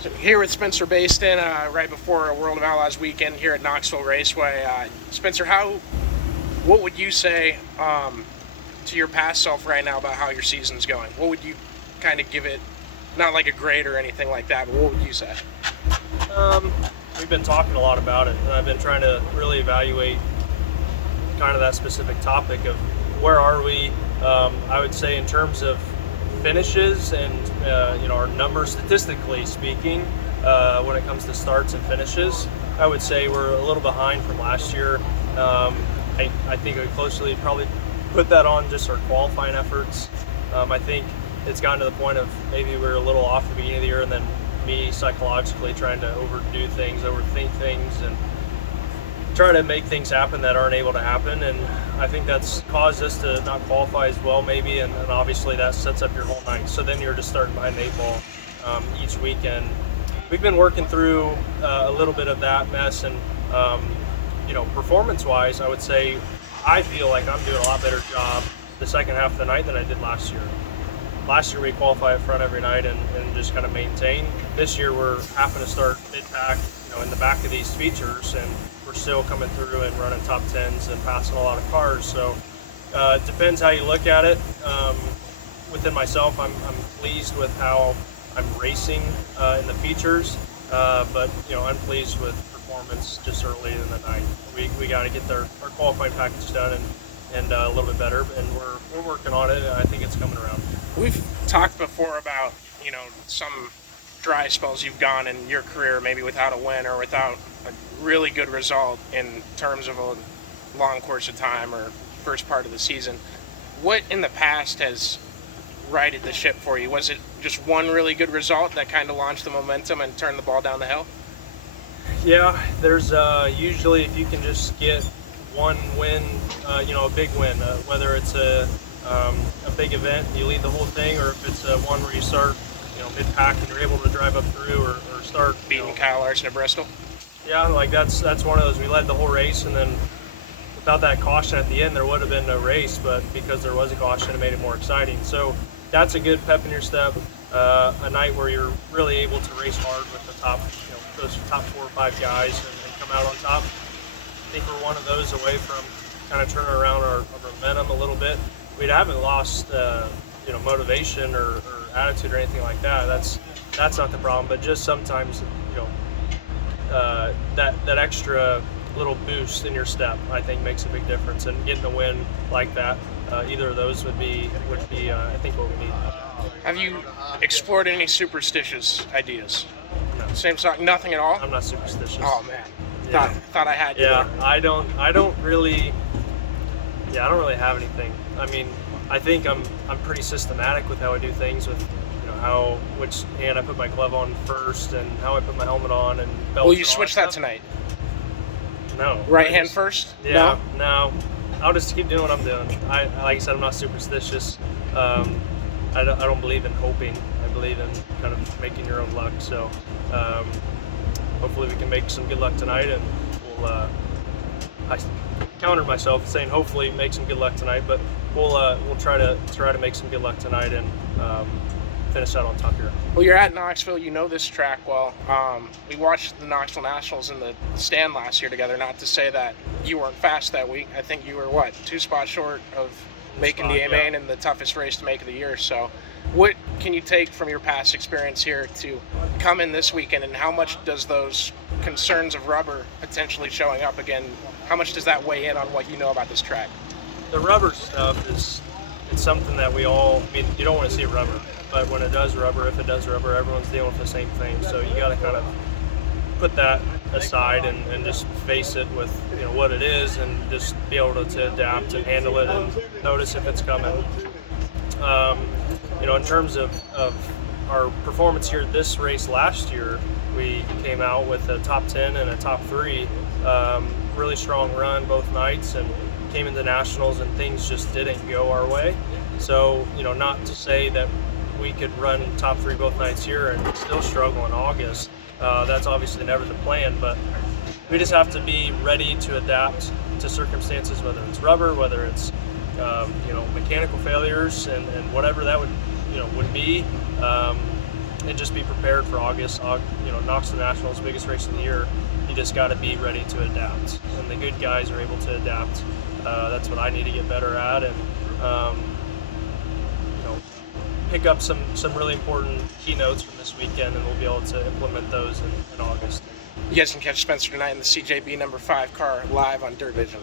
So here with Spencer Bayston, right before a World of Outlaws weekend here at Knoxville Raceway. Spencer, what would you say to your past self right now about how your season's going? What would you kind of give it, not like a grade or anything like that, but what would you say? We've been talking a lot about it, and I've been trying to really evaluate kind of that specific topic of where are we. I would say in terms of finishes and our numbers statistically speaking, when it comes to starts and finishes, I would say we're a little behind from last year. I think I closely probably put that on just our qualifying efforts. I think it's gotten to the point of maybe we were a little off the beginning of the year, and then me psychologically trying to overthink things, and try to make things happen that aren't able to happen. And I think that's caused us to not qualify as well maybe, and obviously that sets up your whole night. So then you're just starting behind the 8 ball each weekend. We've been working through a little bit of that mess, and performance-wise, I would say I feel like I'm doing a lot better job the second half of the night than I did last year. Last year we qualified up front every night and just kind of maintain. This year we're having to start mid-pack, in the back of these features, and we're still coming through and running top 10s and passing a lot of cars. So it depends how you look at it. Within myself, I'm pleased with how I'm racing in the features, but unpleased with performance just early in the night. We got to get our qualifying package done and a little bit better, and we're working on it, and I think it's coming around. We've talked before about, some dry spells you've gone in your career, maybe without a win or without a really good result in terms of a long course of time or first part of the season. What in the past has righted the ship for you? Was it just one really good result that kind of launched the momentum and turned the ball down the hill? Yeah, there's usually, if you can just get one win, a big win, whether it's a big event, you lead the whole thing, or if it's one where you start, mid-pack and you're able to drive up through or start beating Kyle Larson at Bristol. Yeah, like that's one of those. We led the whole race, and then without that caution at the end, there would have been no race. But because there was a caution, it made it more exciting. So that's a good pep in your step. A night where you're really able to race hard with the top, those top 4 or 5 guys and come out on top. I think we're one of those away from kind of turning around our momentum a little bit. We haven't lost, motivation or attitude or anything like that. That's not the problem. But just sometimes, that extra little boost in your step, I think, makes a big difference. And getting a win like that, either of those would be I think what we need. Have you explored any superstitious ideas? No. Same song, nothing at all? I'm not superstitious. Oh man, Yeah. thought I had you. Yeah, there. I don't really have anything. I mean, I think I'm pretty systematic with how I do things, with which hand I put my glove on first and how I put my helmet on and belt. Will you switch that tonight? No. Right hand first? Yeah. No. I'll just keep doing what I'm doing. Like I said, I'm not superstitious. I don't believe in hoping. I believe in kind of making your own luck. So hopefully we can make some good luck tonight, and we'll. I countered myself saying hopefully make some good luck tonight, but we'll try to make some good luck tonight and finish out on top here. Well, you're at Knoxville. You know this track well. We watched the Knoxville Nationals in the stand last year together. Not to say that you weren't fast that week. I think you were 2 spots short of making the A-Main in the toughest race to make of the year. So what can you take from your past experience here to come in this weekend, and how much does those concerns of rubber potentially showing up again, how much does that weigh in on what you know about this track? The rubber stuff it's something that you don't want to see rubber, but when it does rubber, if it does rubber, everyone's dealing with the same thing. So you got to kind of put that aside and just face it with what it is, and just be able to adapt and handle it and notice if it's coming. In terms of our performance here this race last year, we came out with a top 10 and a top 3, really strong run both nights, and came into nationals and things just didn't go our way. So not to say that we could run top 3 both nights here and still struggle in August. That's obviously never the plan, but we just have to be ready to adapt to circumstances, whether it's rubber, whether it's mechanical failures, and whatever that would be. and just be prepared for August. Knoxville Nationals, biggest race of the year. You just got to be ready to adapt, and the good guys are able to adapt. That's what I need to get better at, and pick up some really important keynotes from this weekend, and we'll be able to implement those in August. You guys can catch Spencer tonight in the CJB number 5 car live on Dirt Vision.